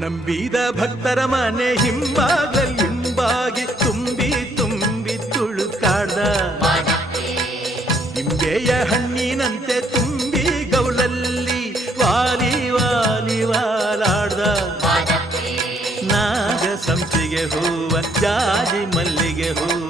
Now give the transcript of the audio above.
ನಂಬಿದ ಭಕ್ತರ ಮನೆ ಹಿಂಬಾಗಿ ತುಂಬಿ ತುಂಬಿ ತುಳುಕಾಡ್ದ. ನಿಂಬೆಯ ಹಣ್ಣಿನಂತೆ ತುಂಬಿ ಗೌಲಲ್ಲಿ ವಾಲಿ ವಾಲಿ ವಾಲಾಡ್ದ. ನಾಗ ಸಂಪಿಗೆ ಹೂವ ಜಾಜಿ ಮಲ್ಲಿಗೆ ಹೂವ